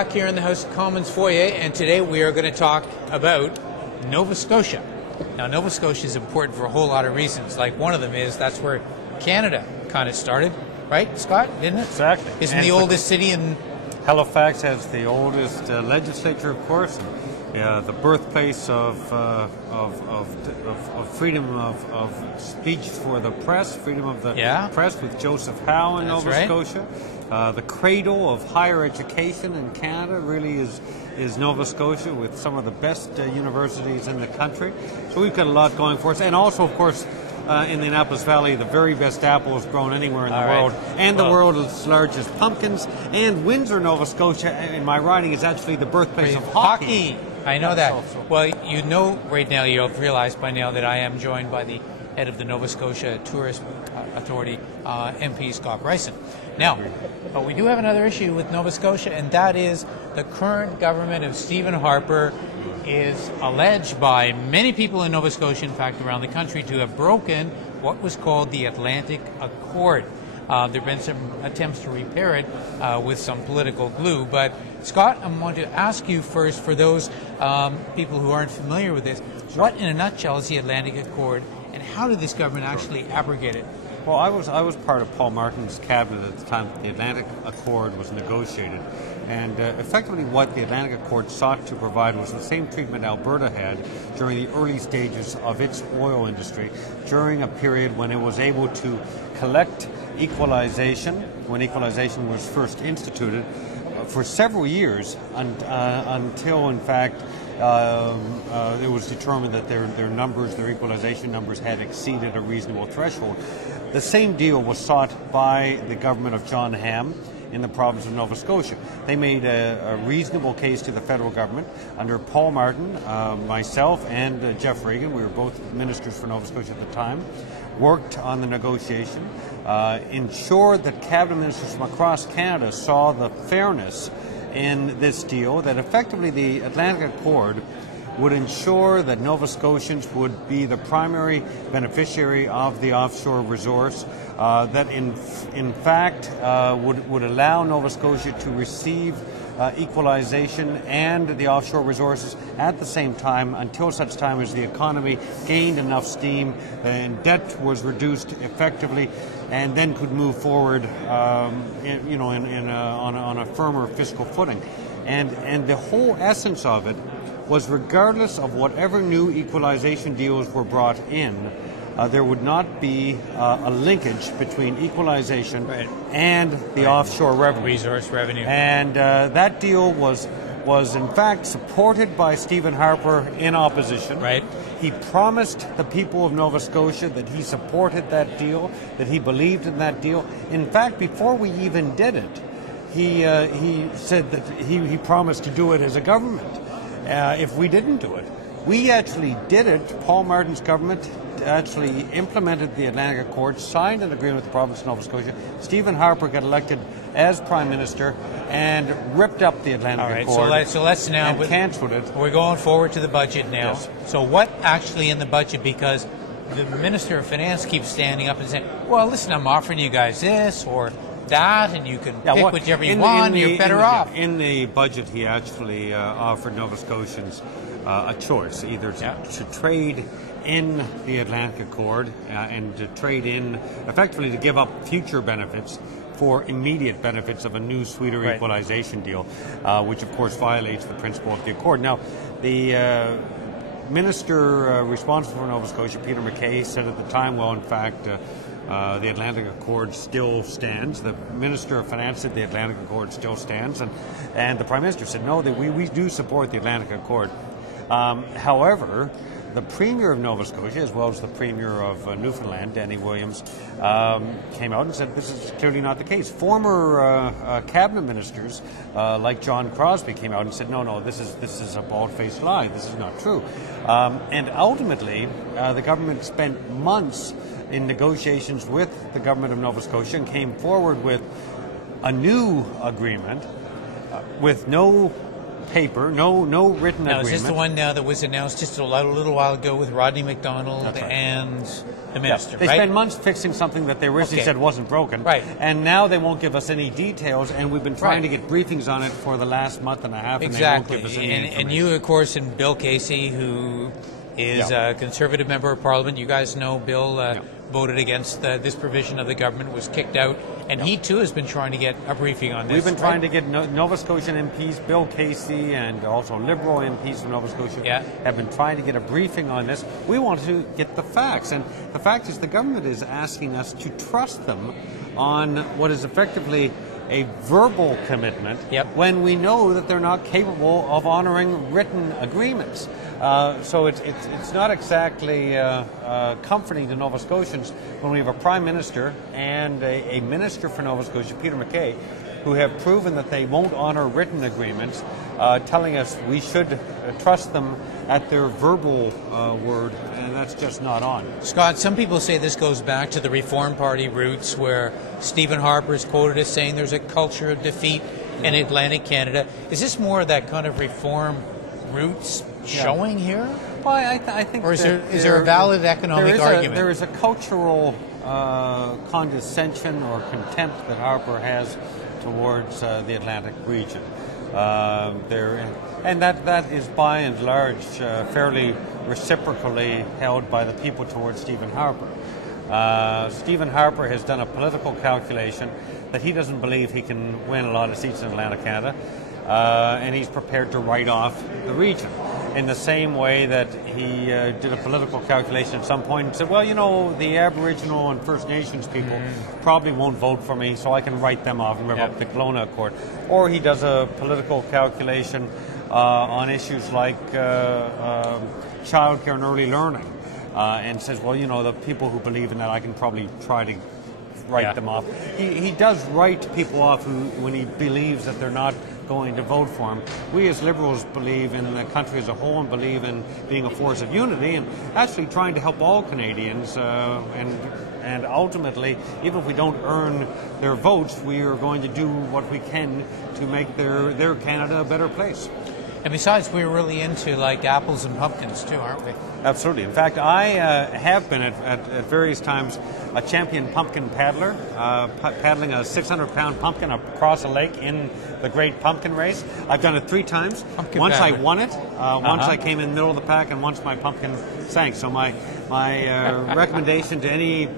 back here in the House of Commons foyer, and today we are going to talk about Nova Scotia. Now, Nova Scotia is important for a whole lot of reasons. Like, one of them is that's where Canada kind of started, right, Scott? Didn't it? Exactly. Isn't the oldest city in... Halifax has the oldest legislature, of course. The birthplace of freedom of speech for the press, freedom of the press with Joseph Howe in Nova Scotia. The cradle of higher education in Canada really is Nova Scotia, with some of the best universities in the country. So we've got a lot going for us. And also, of course, in the Annapolis Valley, the very best apples grown anywhere in the world, and the world's largest pumpkins. And Windsor, Nova Scotia, in my riding, is actually the birthplace of hockey. I know that. Well, you know right now, you've realized by now that I am joined by the head of the Nova Scotia Tourist Authority, MP Scott Brison. Now, but we do have another issue with Nova Scotia, and that is the current government of Stephen Harper is alleged by many people in Nova Scotia, in fact around the country, to have broken what was called the Atlantic Accord. There have been some attempts to repair it with some political glue. But Scott, I want to ask you first, for those people who aren't familiar with this, what in a nutshell is the Atlantic Accord, and how did this government actually abrogate it? Well, I was part of Paul Martin's cabinet at the time that the Atlantic Accord was negotiated. And effectively what the Atlantic Accord sought to provide was the same treatment Alberta had during the early stages of its oil industry, during a period when it was able to collect equalization, when equalization was first instituted, for several years until, in fact, it was determined that their numbers, their equalization numbers, had exceeded a reasonable threshold. The same deal was sought by the government of John Ham in the province of Nova Scotia. They made a reasonable case to the federal government under Paul Martin, myself, and Jeff Regan. We were both ministers for Nova Scotia at the time. Worked on the negotiation, ensured that cabinet ministers from across Canada saw the fairness in this deal, that effectively the Atlantic Accord would ensure that Nova Scotians would be the primary beneficiary of the offshore resource, that in fact would allow Nova Scotia to receive equalization and the offshore resources at the same time, until such time as the economy gained enough steam and debt was reduced effectively, and then could move forward on a firmer fiscal footing. And the whole essence of it was, regardless of whatever new equalization deals were brought in, there would not be a linkage between equalization and the offshore revenue. Resource revenue. And that deal was in fact supported by Stephen Harper in opposition. Right. He promised the people of Nova Scotia that he supported that deal, that he believed in that deal. In fact, before we even did it, he said that he promised to do it as a government if we didn't do it. We actually did it. Paul Martin's government actually implemented the Atlantic Accord, signed an agreement with the province of Nova Scotia. Stephen Harper got elected as Prime Minister and ripped up the Atlantic Accord. So let's now cancelled it. We're going forward to the budget now. Yes. So what actually in the budget? Because the Minister of Finance keeps standing up and saying, "Well, listen, I'm offering you guys this or that, and you can pick whichever you want. You're better off." In the budget, he actually offered Nova Scotians a choice, either to trade in the Atlantic Accord and to trade in, effectively to give up future benefits for immediate benefits of a new, sweeter equalization deal, which of course violates the principle of the Accord. Now, the minister responsible for Nova Scotia, Peter MacKay, said at the time, well, in fact, the Atlantic Accord still stands. The Minister of Finance said the Atlantic Accord still stands, and the Prime Minister said, no, we do support the Atlantic Accord. However, the Premier of Nova Scotia, as well as the Premier of Newfoundland, Danny Williams, came out and said this is clearly not the case. Former cabinet ministers, like John Crosbie, came out and said, no, this is a bald-faced lie. This is not true. And ultimately, the government spent months in negotiations with the government of Nova Scotia and came forward with a new agreement with no paper, no written now, agreement. is this the one now that was announced just a little while ago with Rodney McDonald and the minister, They right? spent months fixing something that they originally said wasn't broken. Right. And now they won't give us any details, and we've been trying to get briefings on it for the last month and a half, Exactly. and they won't give us any information. And you, of course, and Bill Casey, who is a Conservative member of Parliament. You guys know Bill voted against this provision of the government, was kicked out, and he too has been trying to get a briefing on this. We've been trying to get Nova Scotian MPs, Bill Casey, and also Liberal MPs from Nova Scotia have been trying to get a briefing on this. We want to get the facts, and the fact is the government is asking us to trust them on what is effectively a verbal commitment when we know that they're not capable of honoring written agreements. So it's not exactly comforting to Nova Scotians when we have a Prime Minister and a Minister for Nova Scotia, Peter MacKay, who have proven that they won't honor written agreements, telling us we should trust them at their verbal word, and that's just not on. Scott, some people say this goes back to the Reform Party roots, where Stephen Harper is quoted as saying there's a culture of defeat in Atlantic Canada. Is this more of that kind of Reform roots showing here? Well, I think, or is there a valid economic argument? There is a cultural condescension or contempt that Harper has towards the Atlantic region. And that is by and large fairly reciprocally held by the people towards Stephen Harper. Stephen Harper has done a political calculation that he doesn't believe he can win a lot of seats in Atlantic Canada, and he's prepared to write off the region. In the same way that he did a political calculation at some point and said, well, you know, the Aboriginal and First Nations people probably won't vote for me, so I can write them off and revoke the Kelowna Accord. Or he does a political calculation on issues like childcare and early learning, and says, well, you know, the people who believe in that, I can probably try to write them off. He does write people off when he believes that they're not going to vote for him. We as Liberals believe in the country as a whole and believe in being a force of unity and actually trying to help all Canadians, and ultimately, even if we don't earn their votes, we are going to do what we can to make their Canada a better place. And besides, we're really into like apples and pumpkins too, aren't we? Absolutely. In fact, I have been at various times a champion pumpkin paddler, paddling a 600-pound pumpkin across a lake in the Great Pumpkin Race. I've done it 3 times. Once I won it, once I came in the middle of the pack, and once my pumpkin sank. So my recommendation to any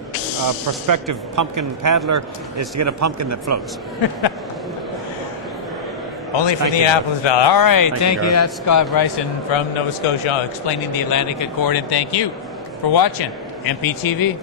prospective pumpkin paddler is to get a pumpkin that floats. Only for the Annapolis Valley. All right, thank you. That's Scott Brison from Nova Scotia explaining the Atlantic Accord, and thank you for watching MPtv.